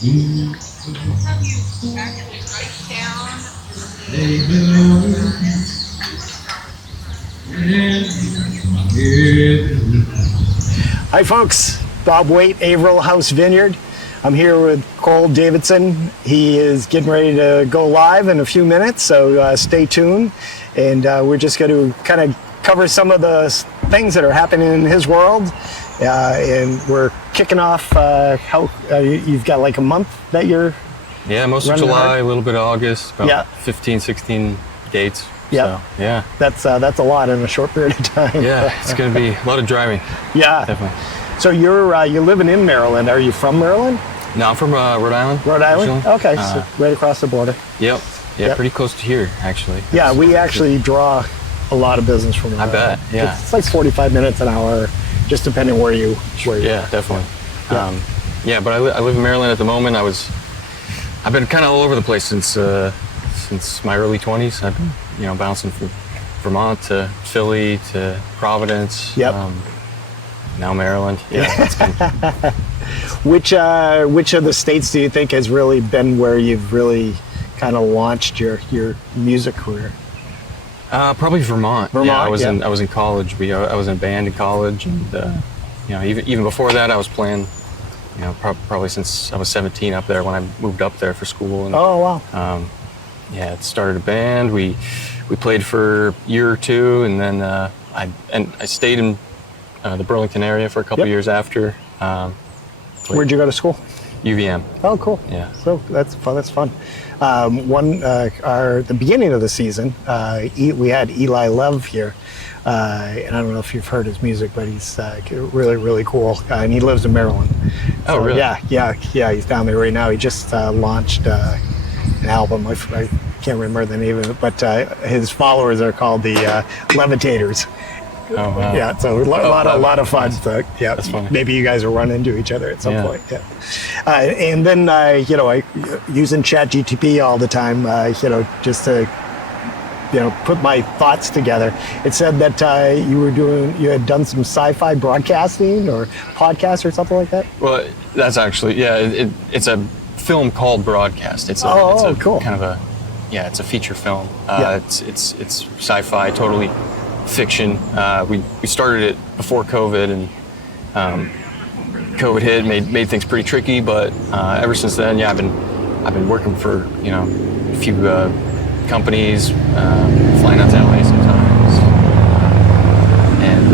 Have you actually write down? Hi folks, Bob Waite, Averill House Vineyard. I'm here with Cole Davidson. He is getting ready to go live in a few minutes, so stay tuned. And we're just going to kind of cover some of the things that are happening in his world. And we're kicking off, you've got like a month that you're Yeah, most of running July, hard? a little bit of August, about Yeah. 15, 16 dates. Yeah. So, yeah. That's a lot in a short period of time. Yeah, it's going to be a lot of driving, Yeah. definitely. So you're living in Maryland. Are you from Maryland? No, I'm from Rhode Island. Rhode Island? originally. Okay, so right across the border. Yep. Yeah, Yep. pretty close to here, actually. Yeah, we It's- actually draw a lot of business from Rhode I bet, Island. yeah. It's like 45 minutes an hour, just depending where you. Yeah, definitely. Yeah. Yeah, but I live in Maryland at the moment. I've been kind of all over the place since my early 20s. I've been, bouncing from Vermont to Philly to Providence. Yep. Now Maryland. Yeah, it's been, Which of the states do you think has really been where you've really kind of launched your music career? probably Vermont. Vermont, Yeah, yeah. I was in college. I was in a band in college, and even before that, I was playing. Probably since I was 17 up there when I moved up there for school. And, Oh wow. yeah, it started a band. We played for a year or two, and then I stayed in the Burlington area for a couple Yep. years after. Where'd you go to school? UVM. Oh, cool. Yeah. So that's fun. That's fun. The beginning of the season, we had Eli Love here, and I don't know if you've heard his music, but he's really, really cool, and he lives in Maryland. Oh, So, really? Yeah. He's down there right now. He just launched an album. I can't remember the name of it, but his followers are called the Levitators. Oh, wow. Yeah, so a lot of fun. So, yeah, That's funny. maybe you guys will run into each other at some Yeah. point. Yeah, and then I using ChatGTP all the time. Just to put my thoughts together. It said that you had done some sci-fi broadcasting or podcast or something like that. Well, that's actually it's a film called Broadcast. It's a cool. kind of it's a feature film. Yeah. It's sci-fi, totally fiction. We started it before COVID, and COVID hit, made things pretty tricky. But ever since then, I've been working for a few companies, flying out to LA sometimes, and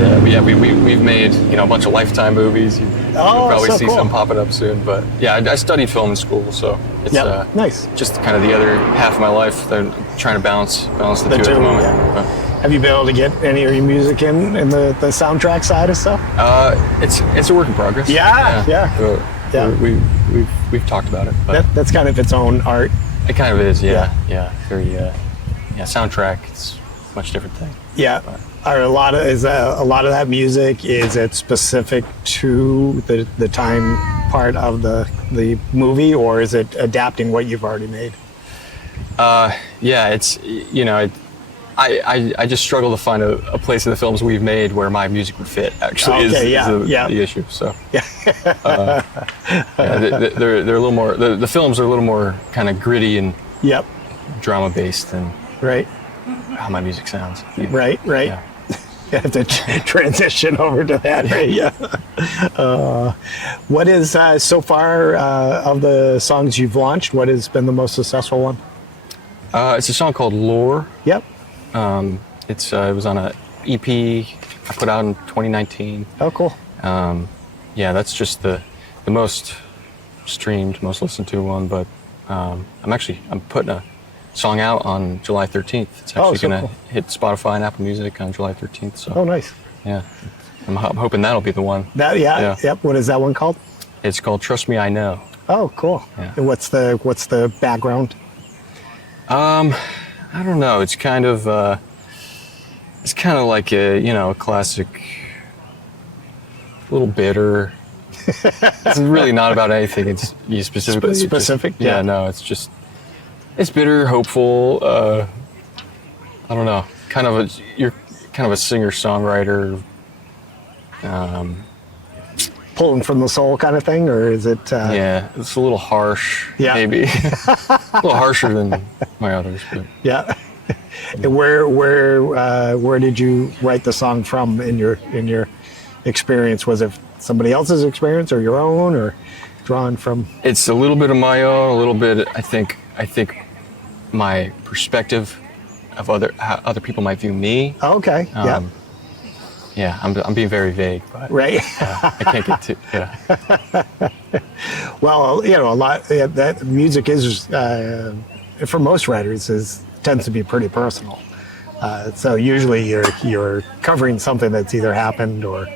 we've made a bunch of Lifetime movies. You'll probably so see cool. some popping up soon. But yeah, I studied film in school, so it's Nice. just kind of the other half of my life. They're trying to balance the two at the moment. Yeah. Have you been able to get any of your music in the soundtrack side of stuff? It's a work in progress. Yeah. Yeah. We've talked about it, but That's kind of its own art. it kind of is. Yeah. Very soundtrack. It's a much different thing. Yeah. Are a lot of that music, is it specific to the time part of the movie, or is it adapting what you've already made? It's I just struggle to find a place in the films we've made where my music would fit. Actually, Okay, is the issue. So they're a little more. The films are a little more kind of gritty and Yep. drama based than Right. how my music sounds. Right. Yeah. You have to transition over to that. Right. Yeah. What is so far of the songs you've launched? What has been the most successful one? It's a song called Lore. Yep. It was on a EP I put out in 2019. Oh, cool. That's just the most streamed, most listened to one. But I'm putting a song out on July 13th. It's actually so going to cool. hit Spotify and Apple Music on July 13th. So Oh, nice. yeah, I'm hoping that'll be the one. Yeah. Yep. What is that one called? It's called Trust Me, I Know. Oh, cool. Yeah. And what's the background? I don't know. It's kind of like a classic, little bitter. It's really not about anything. It's specifically Specific? Yeah. No, it's bitter, hopeful. I don't know. You're kind of a singer-songwriter. pulling from the soul kind of thing, or is it? Yeah, it's a little harsh, Yeah. maybe. A little harsher than my others, but Yeah. And where did you write the song from in your experience? Was it somebody else's experience or your own, or drawn from? it's a little bit of my own, a little bit. I think my perspective of how other people might view me. Oh, okay. Yeah. Yeah, I'm being very vague, but Right. I can't get to. Yeah. Well, a lot that music is for most writers tends to be pretty personal. So usually you're covering something that's either happened or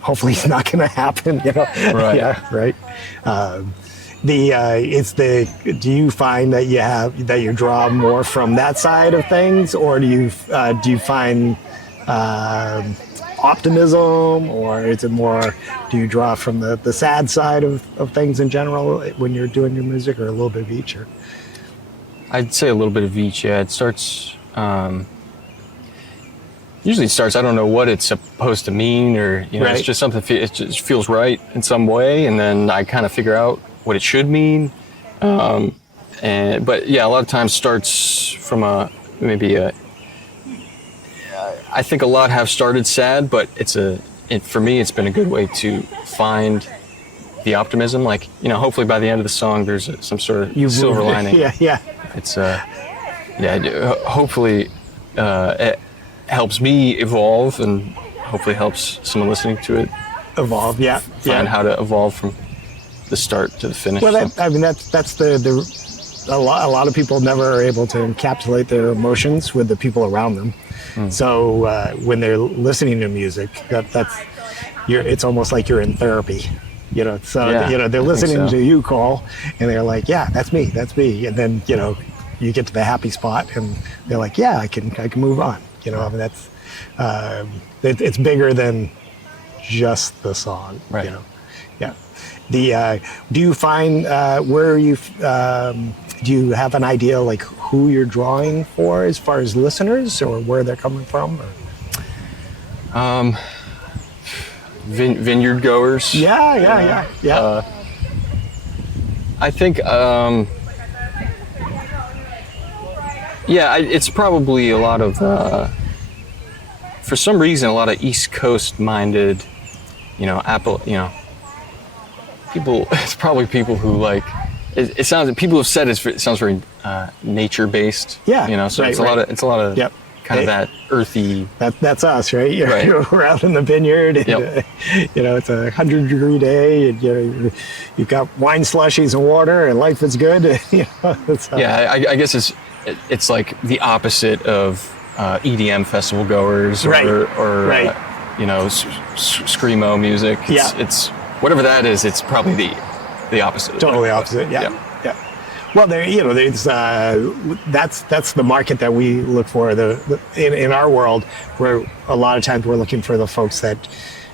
hopefully it's not going to happen. Right. Yeah. Right. Do you find that you draw more from that side of things, or do you find optimism, or is it more, do you draw from the sad side of things in general when you're doing your music, or a little bit of each? Or? I'd say a little bit of each. Yeah, it starts. Usually it starts. I don't know what it's supposed to mean, or Right. it's just something. It just feels right in some way, and then I kind of figure out what it should mean. But yeah, a lot of times starts from I think a lot have started sad, but for me, it's been a good way to find the optimism. Like, hopefully by the end of the song, there's some sort of silver lining. Yeah. It's hopefully it helps me evolve, and hopefully helps someone listening to it Evolve. Yeah. find how to evolve from the start to the finish. Well, that's a lot of people never are able to encapsulate their emotions with the people around them. So when they're listening to music, it's almost like you're in therapy. So Yeah, they're I listening think so. to you, Cole, and they're like, yeah, that's me, and then you get to the happy spot, and they're like, yeah, I can move on. That's it's bigger than just the song. Right. Yeah. Do you find do you have an idea like who you're drawing for as far as listeners, or where they're coming from? Or? Vineyard goers. Yeah. I think, it's probably a lot of, for some reason, a lot of East Coast minded, people. It's probably people who like. It sounds. People have said it sounds very nature based. Yeah. So right, it's a lot of. It's a lot of. Yep. Kind of that earthy. That's us, right? Right. We're out in the vineyard, and Yep. It's a 100-degree day, and you've got wine slushies and water, and life is good. Yeah, I guess it's like the opposite of EDM festival goers, Right. or Right. screamo music. It's whatever that is. It's probably the opposite. of Totally that. opposite. Yeah. Well, there's that's the market that we look for. In our world, where a lot of times we're looking for the folks that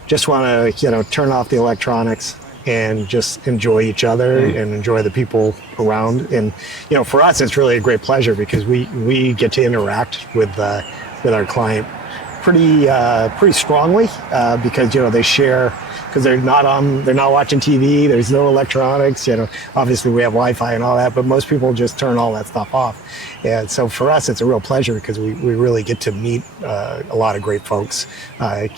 just want to turn off the electronics and just enjoy each other and enjoy the people around. And for us, it's really a great pleasure because we get to interact with our client pretty strongly because they share. Because they're not watching TV. There's no electronics. Obviously we have Wi-Fi and all that, but most people just turn all that stuff off. And so for us, it's a real pleasure because we really get to meet a lot of great folks. In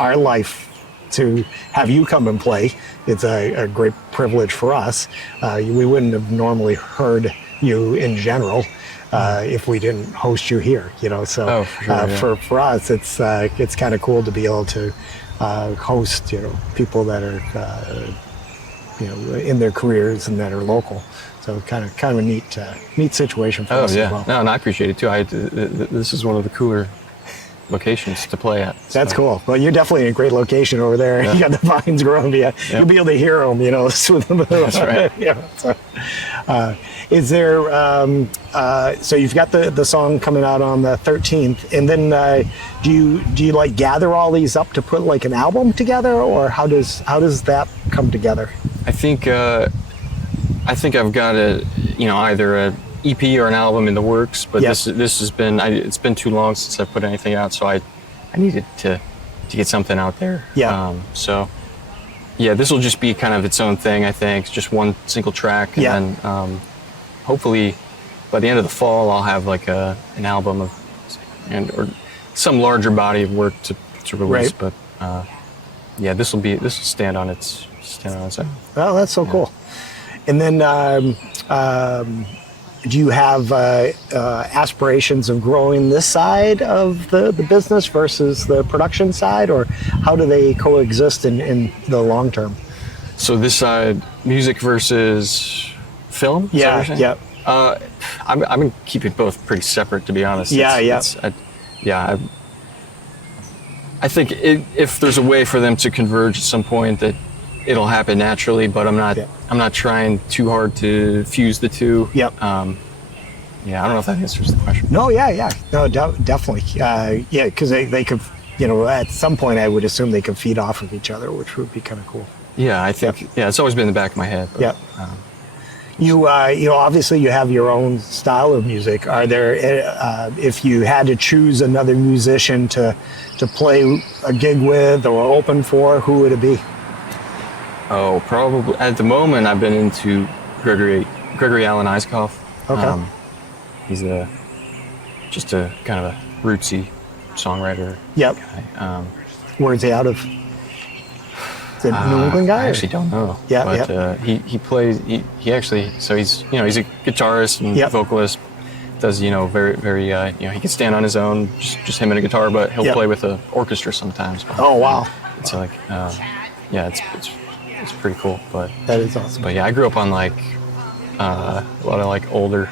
our life, to have you come and play, it's a great privilege for us. We wouldn't have normally heard you in general. If we didn't host you here, so for us, it's kind of cool to be able to host, people that are, in their careers and that are local. So kind of a neat situation for us as well. No, and I appreciate it too. This is one of the cooler locations to play at. That's cool. Well, you're definitely in a great location over there. Yeah. You got the vines growing. Yeah, you'll be able to hear them. That's right. Is there? So you've got the song coming out on the 13th, and then do you like gather all these up to put like an album together, or how does that come together? I think I've got either a EP or an album in the works, but this has been it's been too long since I've put anything out, so I needed to get something out there. Yeah. So yeah, this will just be kind of its own thing, I think. It's just one single track, and then hopefully by the end of the fall I'll have like an album of or some larger body of work to release. Right. But yeah, this will stand on its own. Oh, that's so cool. And then do you have aspirations of growing this side of the business versus the production side, or how do they coexist in the long term? So this side, music versus film? Yeah, yeah. I'm going to keep it both pretty separate, to be honest. I think if there's a way for them to converge at some point, that it'll happen naturally, but I'm not trying too hard to fuse the two. Yep. Yeah, I don't know if that answers the question. No, no, definitely. Yeah, because they could, at some point I would assume they could feed off of each other, which would be kind of cool. Yeah, I think. Yeah, it's always been in the back of my head. But, yeah. You obviously you have your own style of music. Are there, if you had to choose another musician to play a gig with or open for, who would it be? Oh, probably at the moment I've been into Gregory Alan Eiskopf. Okay. He's just a kind of a rootsy songwriter. Yep. Guy. Where's he out of? Is it New England guy? I actually don't know. Yeah, but he plays. He actually. So he's he's a guitarist and vocalist. Does very very he can stand on his own, just him and a guitar, but he'll play with an orchestra sometimes. Oh wow. It's like it's pretty cool. But that is awesome. But yeah, I grew up on like a lot of like older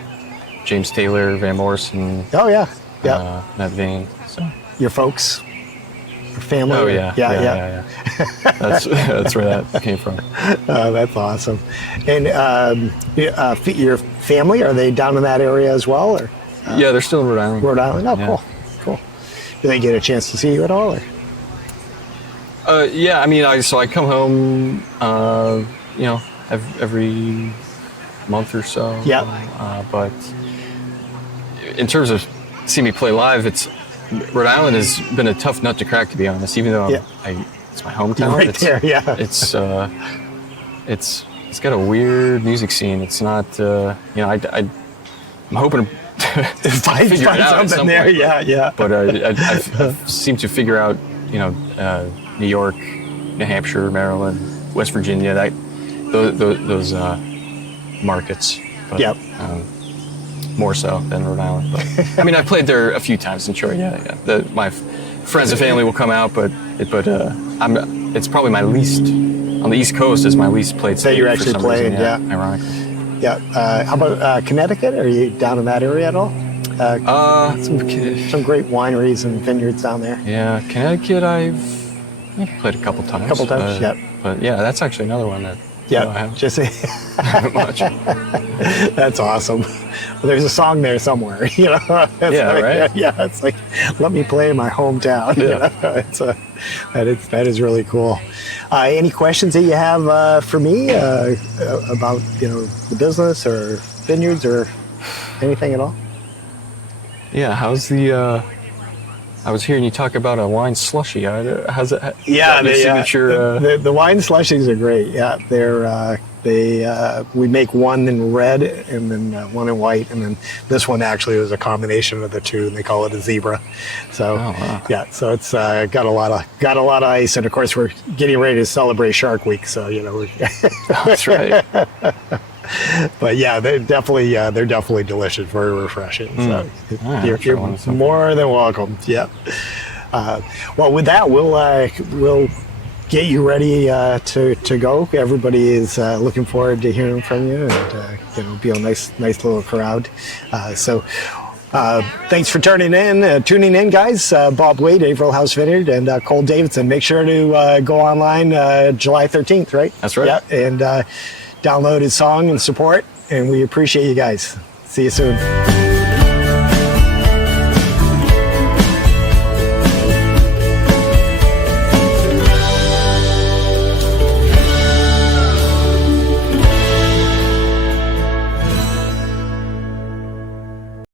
James Taylor, Van Morrison. Oh yeah. That vein. So your folks. Family. Oh yeah. That's where that came from. That's awesome. And your family, are they down in that area as well, or? Yeah, they're still in Rhode Island. Rhode Island. Oh, cool. Do they get a chance to see you at all, or? Yeah, I mean, I come home, every month or so. Yeah. But in terms of seeing me play live, Rhode Island has been a tough nut to crack, to be honest. Even though it's my hometown. Right there, yeah. It's got a weird music scene. It's not, I'm hoping to find figure it out something there. Point, yeah. But I've seemed to figure out, New York, New Hampshire, Maryland, West Virginia, those markets. But, more so than Rhode Island. But I mean, I've played there a few times, and sure, my friends and family will come out, but it's probably my least on the East Coast is my least played state. That you're actually playing, ironically. Yeah. How about Connecticut? Are you down in that area at all? Some great wineries and vineyards down there. Yeah, Connecticut, I've played a couple times. But yeah, that's actually another one that. Just I haven't much. That's awesome. Well, there's a song there somewhere, Right? Yeah, it's like, let me play in my hometown. That is really cool. Any questions that you have for me about the business or vineyards or anything at all? Yeah, how's the? I was hearing you talk about a wine slushy. How's it? Yeah, signature. The wine slushies are great. Yeah, they're we make one in red and then one in white, and then this one actually was a combination of the two, and they call it a zebra. So so it's got a lot of ice, and of course we're getting ready to celebrate Shark Week, so That's right. But yeah, they're definitely delicious, very refreshing. So you're more than welcome. Yeah. Well, with that, we'll get you ready to go. Everybody is looking forward to hearing from you, and be a nice little crowd. So thanks for tuning in, guys. Bob Waite, Averill House Vineyard, and Cole Davidson. Make sure to go online July 13th, right? That's right. Yeah, and download his song and support, and we appreciate you guys. See you soon.